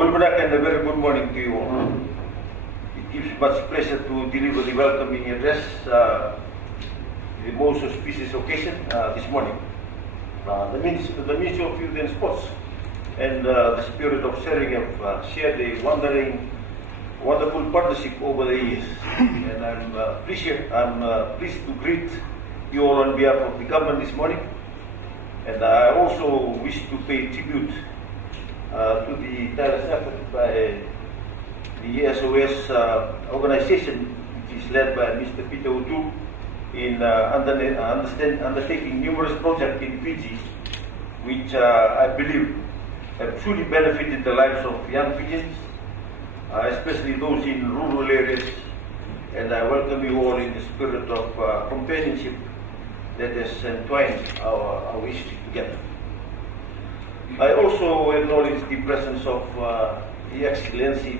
Welcome and a very good morning to you all. It gives much pleasure to deliver the welcoming address the most auspicious occasion this morning. The Ministry of Youth and Sports and the spirit of sharing have shared a wonderful partnership over the years. And I'm pleased to greet you all on behalf of the government this morning. And I also wish to pay tribute to the tireless effort by the SOS organization, which is led by Mr. Peter O'Toole, in undertaking numerous projects in Fiji, which I believe have truly benefited the lives of young Fijians, especially those in rural areas. And I welcome you all in the spirit of companionship that has entwined our history together. I also acknowledge the presence of His Excellency,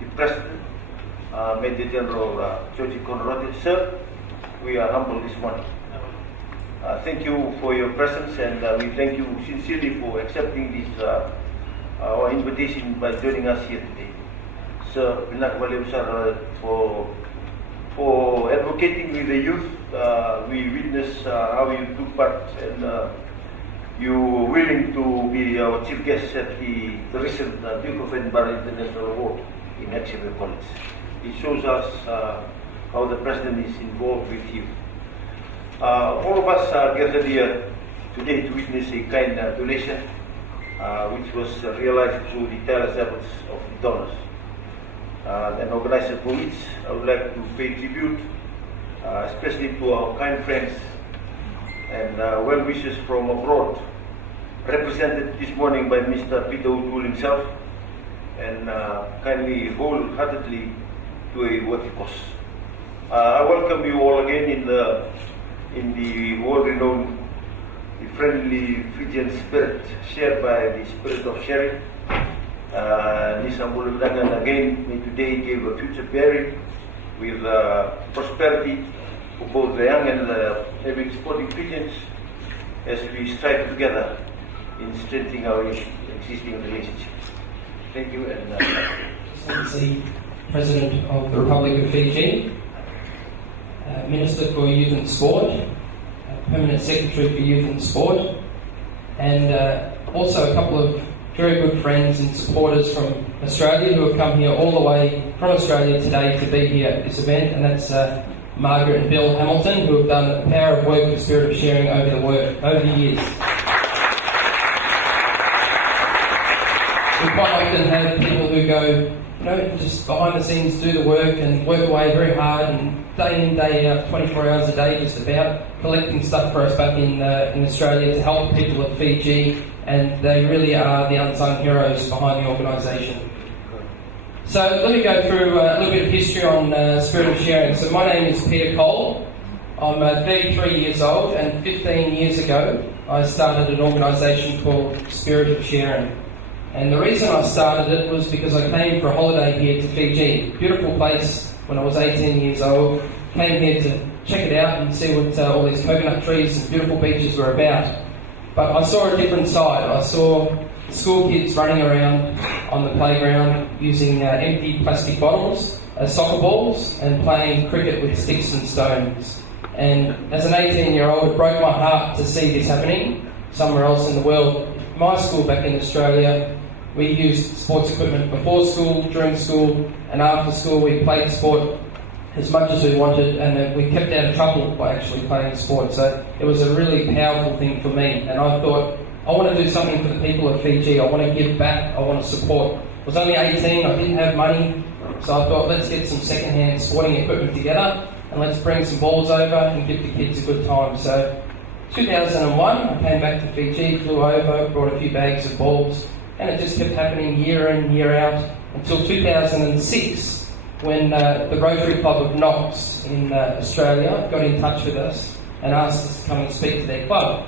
the President, Major General George Conrad. Sir, we are humbled this morning. Thank you for your presence, and we thank you sincerely for accepting this our invitation by joining us here today. Sir, for advocating with the youth. We witness how you took part, and you were willing to be our chief guest at the recent Duke of Edinburgh International Award in Exeter College. It shows us how the President is involved with you. All of us are gathered here today to witness a kind donation which was realized through the tireless efforts of the donors. An organizer for which I would like to pay tribute, especially to our kind friends and well wishes from abroad, represented this morning by Mr. Peter O'Toole himself, and kindly wholeheartedly to a worthy cause. I welcome you all again in the world-renowned, the friendly Fijian spirit shared by the spirit of sharing. Again, may today give a future bearing with prosperity for both the young and having sporting Fijians as we strive together in strengthening our existing relationships. Thank you. And Excellency President of the Republic of Fiji, Minister for Youth and Sport, Permanent Secretary for Youth and Sport, and also a couple of very good friends and supporters from Australia who have come here all the way from Australia today to be here at this event, and that's Margaret and Bill Hamilton, who have done a power of work for Spirit of Sharing over the years. We quite often have people who go, just behind the scenes do the work and work away very hard and day in, day out, 24 hours a day just about, collecting stuff for us back in Australia to help people at Fiji, and they really are the unsung heroes behind the organisation. So let me go through a little bit of history on Spirit of Sharing. So my name is Peter Cole. I'm 33 years old, and 15 years ago I started an organisation called Spirit of Sharing. And the reason I started it was because I came for a holiday here to Fiji. Beautiful place when I was 18 years old. Came here to check it out and see what all these coconut trees and beautiful beaches were about. But I saw a different side. I saw school kids running around on the playground using empty plastic bottles as soccer balls and playing cricket with sticks and stones. And as an 18-year-old, it broke my heart to see this happening somewhere else in the world. My school back in Australia, we used sports equipment before school, during school, and after school. We played sport as much as we wanted, and we kept out of trouble by actually playing sport. So it was a really powerful thing for me, and I thought, I want to do something for the people of Fiji. I want to give back. I want to support. I was only 18. I didn't have money, so I thought, let's get some second-hand sporting equipment together and let's bring some balls over and give the kids a good time. So 2001, I came back to Fiji, flew over, brought a few bags of balls, and it just kept happening year in, year out until 2006, when the Rotary Club of Knox in Australia got in touch with us and asked us to come and speak to their club.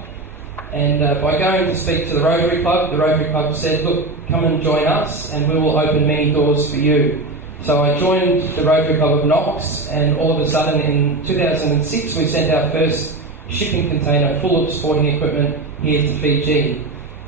And by going to speak to the Rotary Club said, look, come and join us and we will open many doors for you. So I joined the Rotary Club of Knox, and all of a sudden in 2006 we sent our first shipping container full of sporting equipment here to Fiji.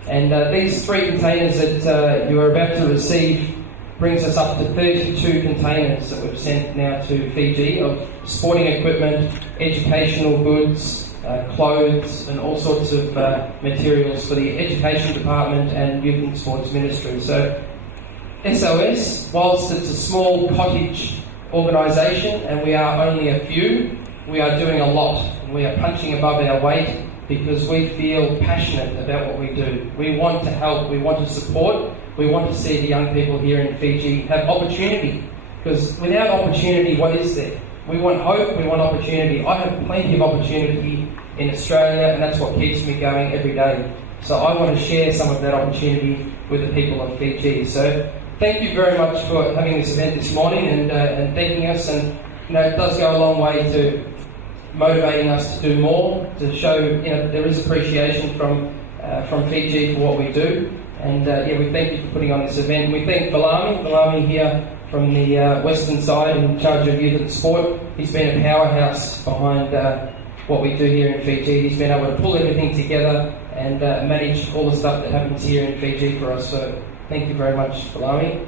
And these 3 containers that you are about to receive brings us up to 32 containers that we've sent now to Fiji of sporting equipment, educational goods, clothes, and all sorts of materials for the Education Department and Youth and Sports Ministry. So SOS, whilst it's a small cottage organisation and we are only a few, we are doing a lot. And we are punching above our weight because we feel passionate about what we do. We want to help, we want to support, we want to see the young people here in Fiji have opportunity. Because without opportunity, what is there? We want hope, we want opportunity. I have plenty of opportunity in Australia, and that's what keeps me going every day. So I want to share some of that opportunity with the people of Fiji. So thank you very much for having this event this morning and thanking us. And it does go a long way to motivating us to do more, to show there is appreciation from Fiji for what we do. And we thank you for putting on this event. And we thank Valami here from the western side in charge of youth and sport. He's been a powerhouse behind what we do here in Fiji. He's been able to pull everything together and manage all the stuff that happens here in Fiji for us. So thank you very much, Valami.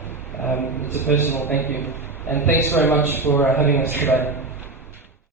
It's a personal thank you. And thanks very much for having us today.